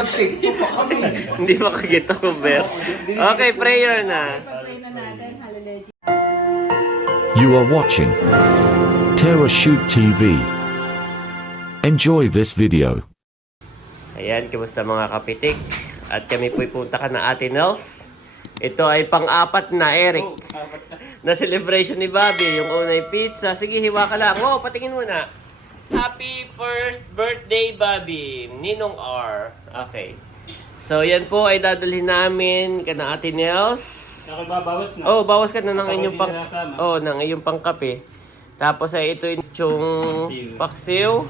Hindi makagita ko, Ber. Okay, prayer na. Pray na natin. Hallelujah. You are watching Terra Shoot TV. Enjoy this video. Ayan, kamusta mga kapitik? At kami po'y punta ka na Ate Nels. Ito ay pang-apat na, Eric. Na celebration ni Bobby. Yung unay pizza. Sige, hiwa ka lang. Oh, patingin muna. Happy first birthday, Bobby. Ninong R. Okay. So, yan po ay dadalhin namin ka na Ate Nels. Ako babawas na. Oh, bawas ka na ng Ako inyong hindi pang... nasama. Oh, ng inyong pangkape. Tapos ay ito yung paksiw.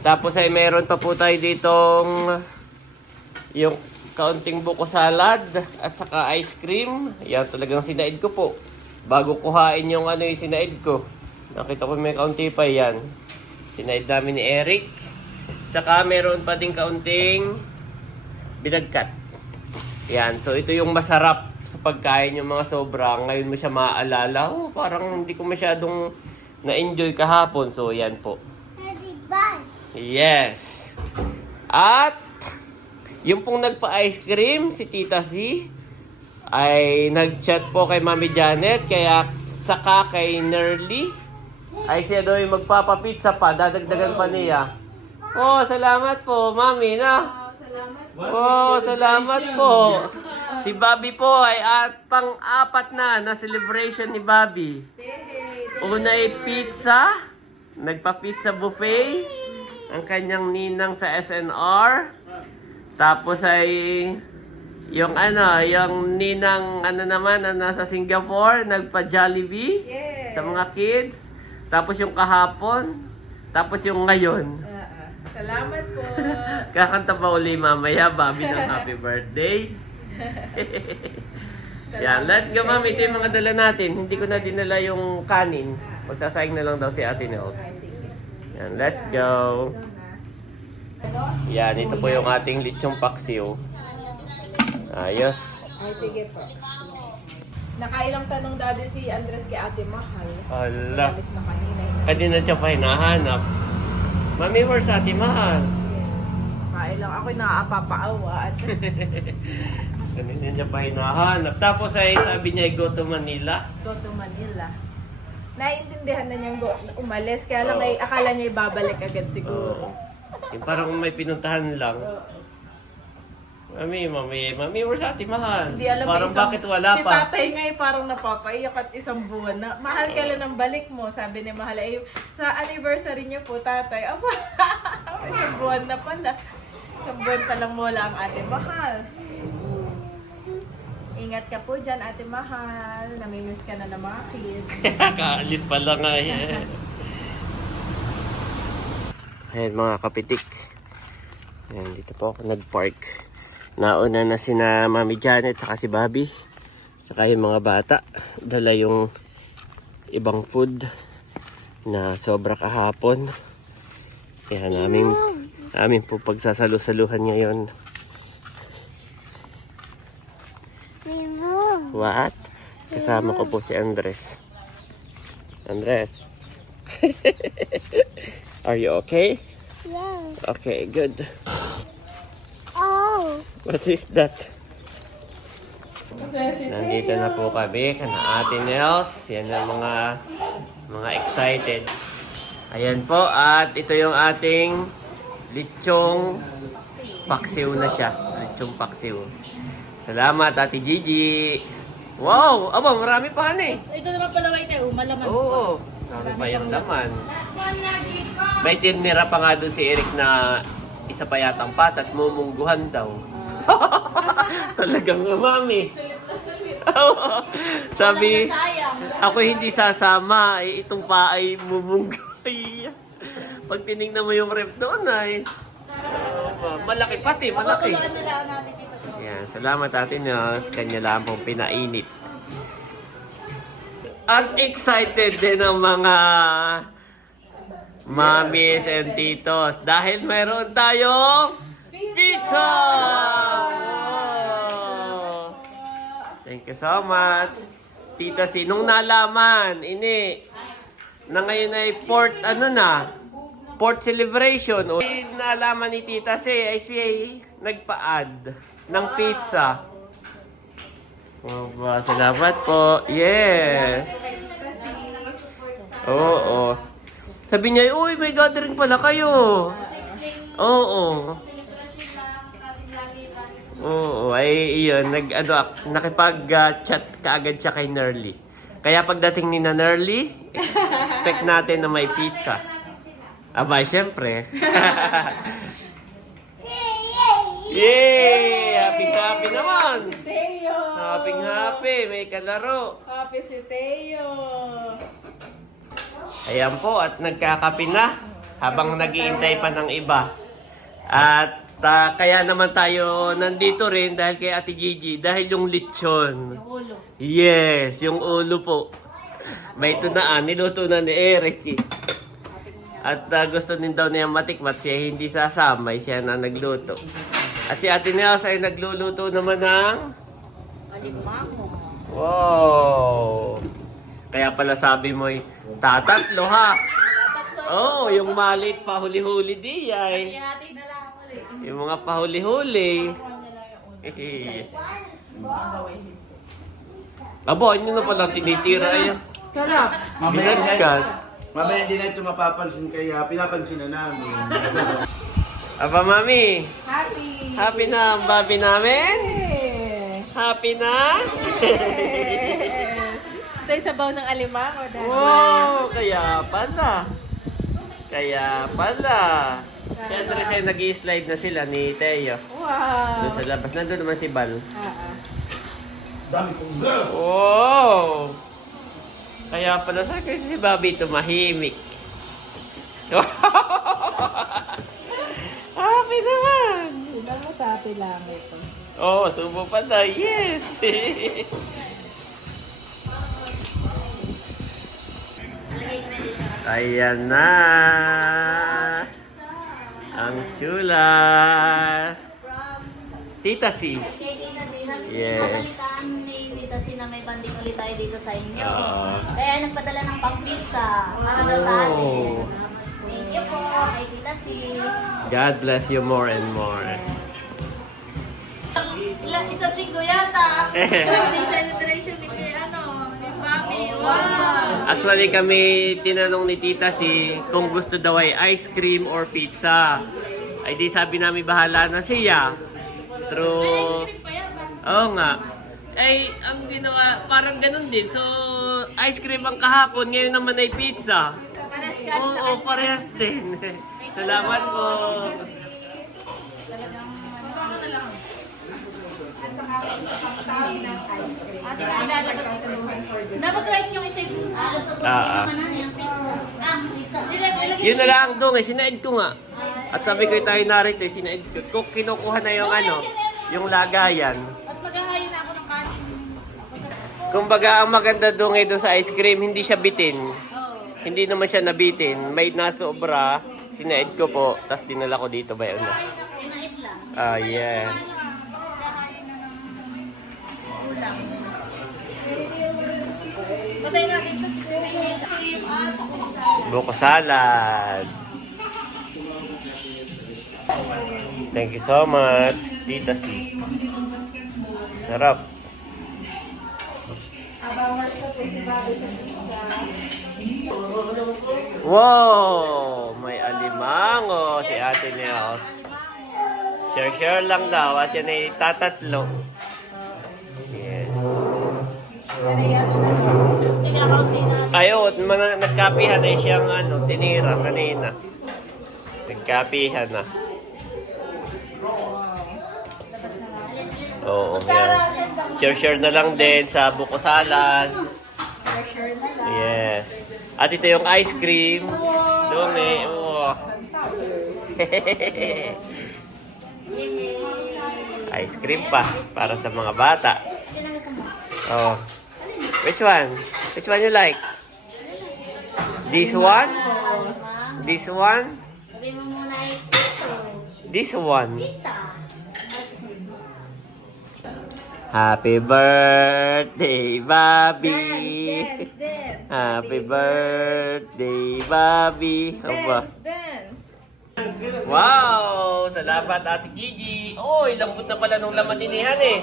Tapos ay meron pa po tayo ditong yung kaunting buko salad at saka ice cream. Yan talagang sinaid ko po. Bago kuhain yung ano yung sinaid ko. Nakita ko may kaunti pa yan. Sinaid namin ni Eric. Saka meron pa ding kaunting binagkat. Yan. So ito yung masarap sa pagkain yung mga sobra. Ngayon mo siya maaalala. Oh, parang hindi ko masyadong na-enjoy kahapon. So yan po. Yes. At yung pong nagpa-ice cream, si Tita C, ay nag-chat po kay Mami Janet, kaya saka kay Nerly, ay siya daw yung magpapapizza pa, dadagdagan pa niya. Oh, salamat po, Mami, na. Oh, salamat po. Si Bobby po ay at pang-apat na celebration ni Bobby. Una ay pizza, nagpa-pizza buffet, ang kanyang ninang sa SNR. Tapos ay yung ninang naman na nasa Singapore, nagpa-Jollibee sa mga kids. Tapos yung kahapon, tapos yung ngayon. Salamat po. Kakanta pa uli mamaya, Bobby, ng happy birthday. Yan, let's go, Mami. Ito yung mga dala natin. Hindi ko na dinala yung kanin. Magsasayang na lang daw si Ate Nels. Yan, let's go. Yan, ito po yung ating lechong paksiw. Ayos. Ay, sige po. Nakailang tanong dati si Andres kay Ate Mahal. Hala. Alis na kanina. Kanina siya pa hinahanap. Mami, where's Ate Mahal? Kailang ako'y nakapapaawa. Kanina niya pa hinahanap. Tapos ay sabi niya, go to Manila. Go to Manila. Naiintindihan na niyang umalis. Kaya lang ay akala niya ibabalik agad siguro. Yung parang may pinuntahan lang. Mami, where's Ate Mahal? Hindi alam Parang isang- bakit wala si pa? tatay ngayon parang napapaiyak at isang buwan na. Mahal, kailan ang balik mo? Sabi ni Mahal, ay sa anniversary niyo po tatay. Aba, isang buwan na pala. Isang buwan pa lang wala ang Ate Mahal. Ingat ka po dyan, Ate Mahal. Namimiss ka na ng mga kids. Kaalis pa lang nga eh. Ayan mga kapitik. Ayan, dito po ako nag-park. Nauna na sina Mami Janet saka si Bobby. Saka yung mga bata. Dala yung ibang food na sobra kahapon. Kaya namin po pagsasalu-saluhan ngayon. What? Kasama ko po si Andres. Andres. Are you okay? Yes. Okay, good. Oh. What is that? Nandito na po kami, kana Ate Nels. Yan ang mga excited. Ayan po, at ito yung ating lechong paksiw na siya. Lechong paksiw. Salamat, Ate Gigi. Wow! Aba, marami pa eh. Ito naman pala white malaman. Oo. Marami pa yung laman. May tinira pa nga dun si Eric na isa pa yatang patat, mumungguhan daw. Talagang mami. Sabi, ako hindi sasama. Itong pa ay mumungguhay. Pag tinignan mo yung rep doon ay malaki pati, malaki. Yan, salamat Ate Nels. Kanya lang pong pinainit. At excited din ang mga mommies and titos dahil mayroon tayong pizza! Wow! Thank you so much. Tita C, nung nalaman, na ngayon ay fourth celebration. O, nalaman ni Tita C, ay si nagpa-add ng pizza. Opo, salamat po. Yes. Oo. Sabi niya, uy, may gathering pala kayo. Oo. Oo, ay iyon, nakipag-chat kaagad siya kay Nerly. Kaya pagdating ni na Nerly, expect natin na may pizza. Abay, syempre. Yay! Happy naman! Teo! Happy, may kalaro. Happy si Teo! Ayan po, at nagkakape na habang naghihintay pa ng iba. At kaya naman tayo nandito rin dahil kay Ate Gigi, dahil yung lechon. Yung ulo. Yes, yung ulo po. May tunaan, niluto na ni Eric. At gusto din daw niya matikmat, siya hindi sasama, siya na nagluto. At si Ate Nels ay nagluluto naman ng... Alimango. Wow! Kaya pala sabi mo'y tatatlo ha? Oo, yung maliit pa huli-huli di ay. Hati na lang ulit. Yung mga pahuli-huli. Abo, ano na pala tinitira yan? Sarap! Binagkat. Mamaya hindi na ito mapapansin kaya pinapansin na namin. Aba, mami. Happy! Happy na ang babi namin? Happy na? Ito yung sabaw ng alimango. Wow, kaya pala. Kaya pala. Siyempre kayo nag-i-slide na sila ni Teo. Wow! Doon sa labas. Nandun naman si Bal. Dami kong girl! Wow! Kaya pala sa akin si Bobby tumahimik. Happy naman! Diba mo tapi lang ito? Oo, subo pa na. Yes! Ayan na! Ang chulas! Tita C. Yes. Napalitan ni Tita Si na may banding ulit tayo dito sa inyo. Oo. Kaya nagpadala ng pang-pizza para daw sa atin. Oh. Thank you po kay Tita Si. God bless you more and more. Isang linggo yata. Birthday celebration ni Mami. Wow! Actually kami tinanong ni Tita si kung gusto daw ay ice cream or pizza. Ay di sabi namin bahala na siya. True. Oo nga. Ay, ang ginawa, parang ganun din. So, ice cream ang kahapon, ngayon naman ay pizza. Oo, parehas din. Salamat po. Dapat right yung isa yung yung pizza. Yun na lang dong eh, sinaid ko nga. At sabi ko tayo narito eh, sinaid ko. Kung kinukuha na yung yung lagayan. At maghahayin na ako ng kanin. Kumbaga, ang maganda doon eh doon sa ice cream, hindi siya bitin. Hindi naman siya nabitin. May nasobra, sinaid ko po, tapos dinala ko dito ba yun? Sinait lang. Ah, yes. Maghahayin na ng ulam. Patay natin ito. Buko salad. Thank you so much, Tita C. Sarap. Wow! May alimango si Ate Nels. Share lang daw at yan ay tatatlo. Yes. Ayun, nagkapihan ay siyang tinira kanina. Nagkapihan na. Oo, yan. Share na lang din sa buko salad. Yes. At ito yung ice cream. Doon eh. Oh. Ice cream pa para sa mga bata. Oh. Which one? Which one you like? This one? This one? Sabi mo muna ito. This one. Pita. Happy birthday, Bobby. Dance! Happy birthday, Bobby. Aba. Dance! Wow! Salamat, Ate Gigi. Oy, lambot na pala nung laman inihan eh.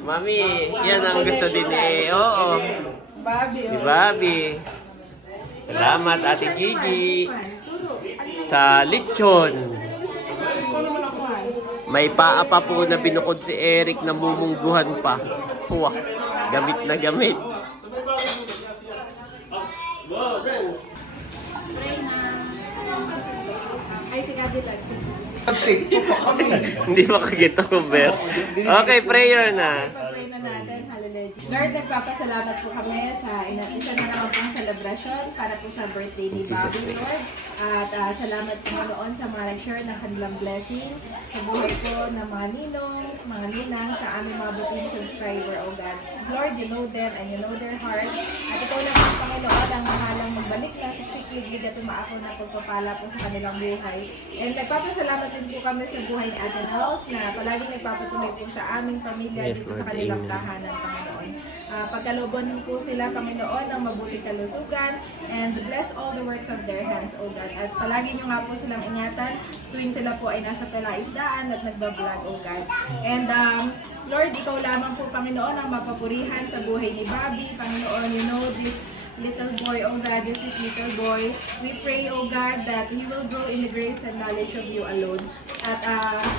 Mami, yan ang gusto din eh. Oo. Bobby, Si Bobby. Salamat, Ate Gigi. Sa lechon. May paa pa po na binukod si Eric na mumungguhan pa. Wah, gamit na gamit. Ay, si Cadillac. Hindi makagito ko, Beth. Okay, prayer na. Pray na natin. Hallelujah. Lord, nagpapasalamat po kami sa isa na naman pong celebration para po sa birthday ni Bobby, Lord. At salamat po noon sa mga nag-share ng kanilang blessing sa buhay po ng mga ninongs, mga ninang, sa aming mga buting subscriber, oh God. Lord, you know them and you know their heart. At ikaw naman, Panginoon, ang mahalang magbalik na siksikliglig at umaako na pagpapala po sa kanilang buhay. And nagpapasalamat din po kami sa buhay ni Ate Nels na palaging nagpapatuloy po sa aming pamilya Yes, dito Lord. sa kanilang Amen. tahanan, Panginoon. Pagkalooban mo po sila, Panginoon, ng mabuting kalusugan and bless all the works of their hands, O God. At palagi nyo nga po silang ingatan tuwing sila po ay nasa palaisdaan at nagbablog, O God. And Lord, ikaw lamang po, Panginoon, ang mapapurihan sa buhay ni Bobby. Panginoon, you know this little boy, oh God, this is little boy. We pray, oh God, that he will grow in the grace and knowledge of you alone. At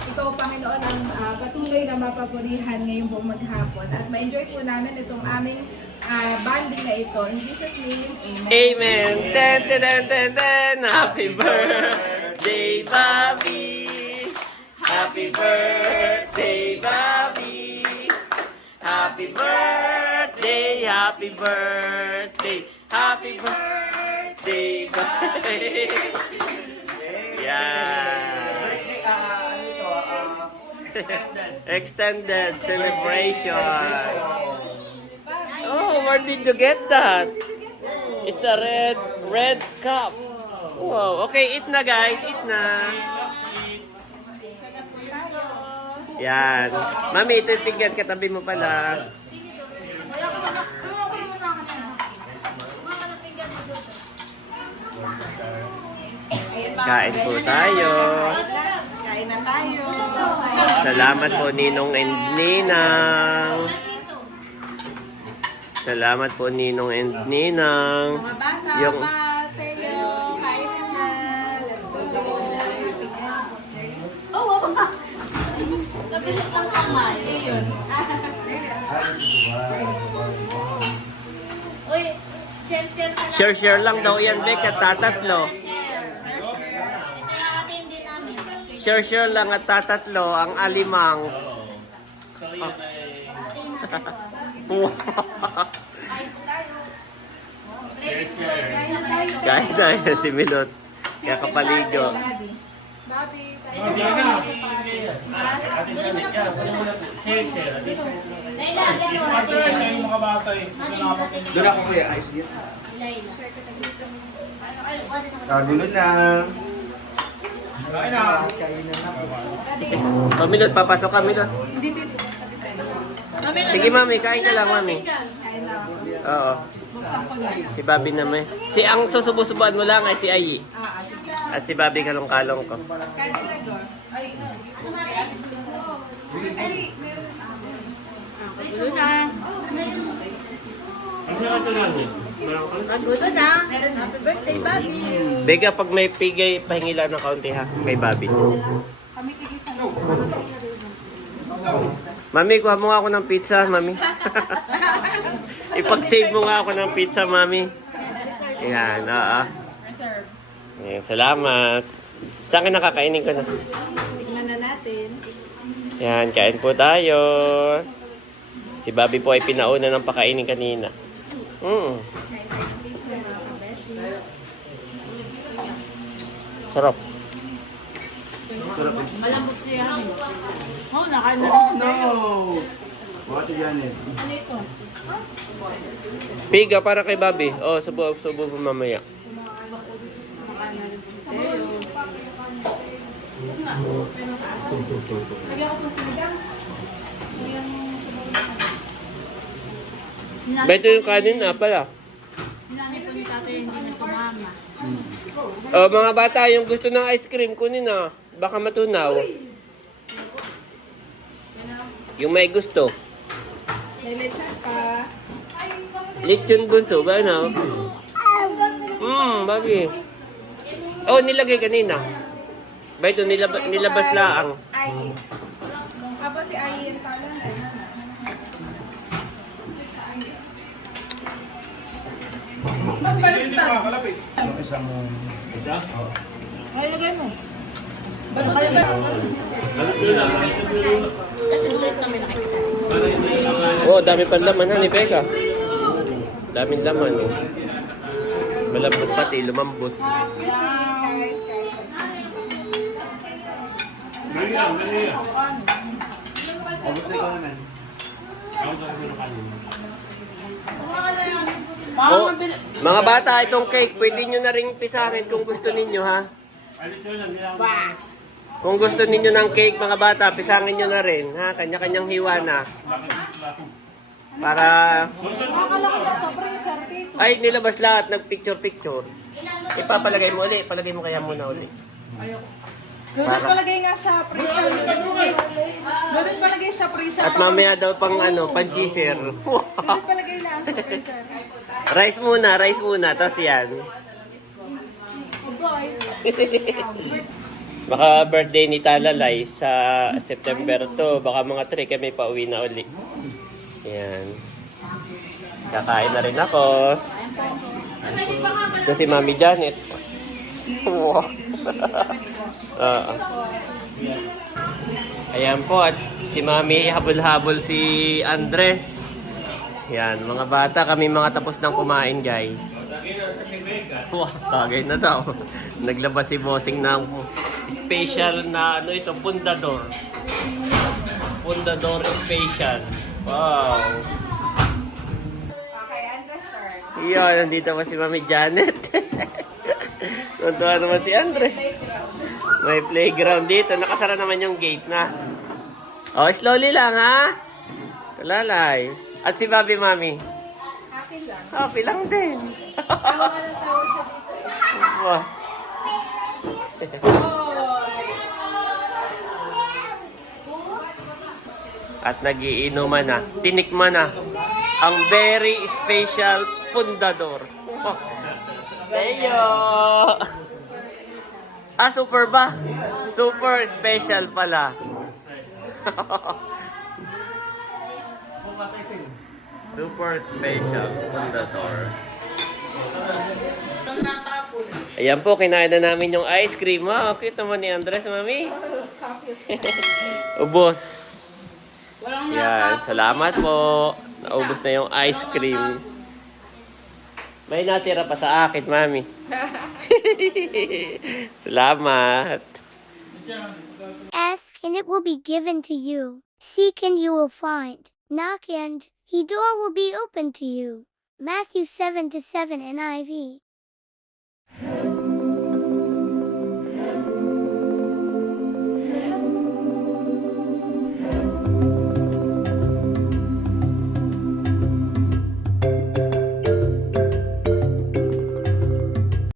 ikaw, Panginoon, ang patuloy na mapapurihan ngayong buong maghapon. At ma-enjoy po namin itong aming bonding na ito. In Jesus' name, Amen. Amen. Ten, ten, ten, ten, ten. Happy birthday, Bobby. Happy birthday, Bobby. Happy birthday, happy birthday, happy birthday, Bobby. Yeah. Ano ito? Extended celebration. Oh, where did you get that? It's a red cup. Wow. Okay, eat na guys, eat na. Yan. Mami, ito yung tigyan. Katabi mo pala. Kain po tayo. Kain na tayo. Salamat po, Ninong and Ninang. Salamat po, Ninong and Ninang. Mga bata, Yung- Tayo, kain na. Let's go. Oh, wala ka. Nabilis lang kamay. Ayun. Uy, share ka na. Share lang daw yan, Bek, at tatatlo. Ito yung atindi namin. Share lang at tatatlo ang alimangs. Wow. Kain na si Milot. Kaya kapaligo. Daddy. Bobby, tayo. Layla, gano'n. Ate Layla. Doon ako kuya, ayos din. Layla. Kagulo na. Oh, Milot, papasok ka, Milot. Hindi dito. Sige, Mami, kain ka lang, Mami. Kain lang. Oo. Si Bobby naman. Si ang susubo-subuan mo lang ay si Ayi. At si Bobby kalong-kalong ko. Kain lang doon. Ay, Gulo na. Gulo na. Happy birthday, Bobby. Bega, pag may pigay, pahingila ng kaunti ha, kay Bobby. kami tigisa na. Mami, kuha mo nga ako ng pizza, Mami. Ipag-save mo nga ako ng pizza, Mami. Yan, oo. Reserve. Ayan, salamat. Sa akin nakakainin ko na. Tignan na natin. Yan, kain po tayo. Si Bobby po ay pinauna ng pakainin kanina. Sarap. Malambot siya. Oh, nakain na. Oh no! Ate Janet. Ano ito? Piga para kay Bobby. Oh, subo mo mamaya. Lagyan ko po sinigang. Beto yung kanin na pala. Hinanay po ni tatay hindi na sumama. Oh, mga bata, yung gusto ng ice cream, kunin na. Baka matunaw. Yung may gusto. May lechon pa. Lechon bunso, ba na? Babi. Oh, nilagay kanina. Ba ito, nilabas laang. Ay. Tapos si Ay yung talan. Ay, lagay mo. Kasi ulit namin nakikita. Oh, dami pang laman ha, ni Becca. Daming laman, oh. Malambot pati, lumambot. Oh, mga bata, itong cake, pwede nyo na rin pisahin kung gusto ninyo, ha? Kung gusto ninyo ng cake, mga bata, pisangin nyo na rin, ha? Kanya-kanyang hiwa na. Para... Ay, nilabas lahat, nag-picture-picture. Ipapalagay mo ulit, palagay mo kaya muna ulit. Doon palagay nga sa freezer. Doon palagay sa freezer. At mamaya daw pang ano, pan-cheeser. Doon palagay lang sa freezer. Rice muna, tapos yan. Boys. Baka birthday ni Talalay sa September 2. Baka mga 3 kami pauwi na uli. Yan. Kakain na rin ako. Ito si Mami Janet. Wow. Oo. Ayan po, at si Mami habol-habol si Andres. Yan, mga bata, kami mga tapos ng kumain, guys. Wow, tagay na daw. Naglabas si Bossing ng special na ano ito, pundador. Pundador special. Wow. Okay, Andres turn. Iyon, nandito pa si Mami Janet. Tuntua naman si Andre. May playground dito. Nakasara naman yung gate na. Oh, slowly lang, ha? Talalay. At si Bobby Mami? Akin lang. Happy lang din. Tawa ka ng tawa siya dito. Wow. At nagiinuman na. Tinikman na. Ang very special pundador. Teo! Ah, super ba? Super special pala. Super special pundador. Ayan po, kinain na namin yung ice cream. Oh, cute naman ni Andres, Mami. Ubos. Yan, salamat po. Naubos na yung ice cream. May natira pa sa akin, Mami. Salamat. Ask and it will be given to you. Seek and you will find. Knock and the door will be open to you. Matthew 7:7 NIV.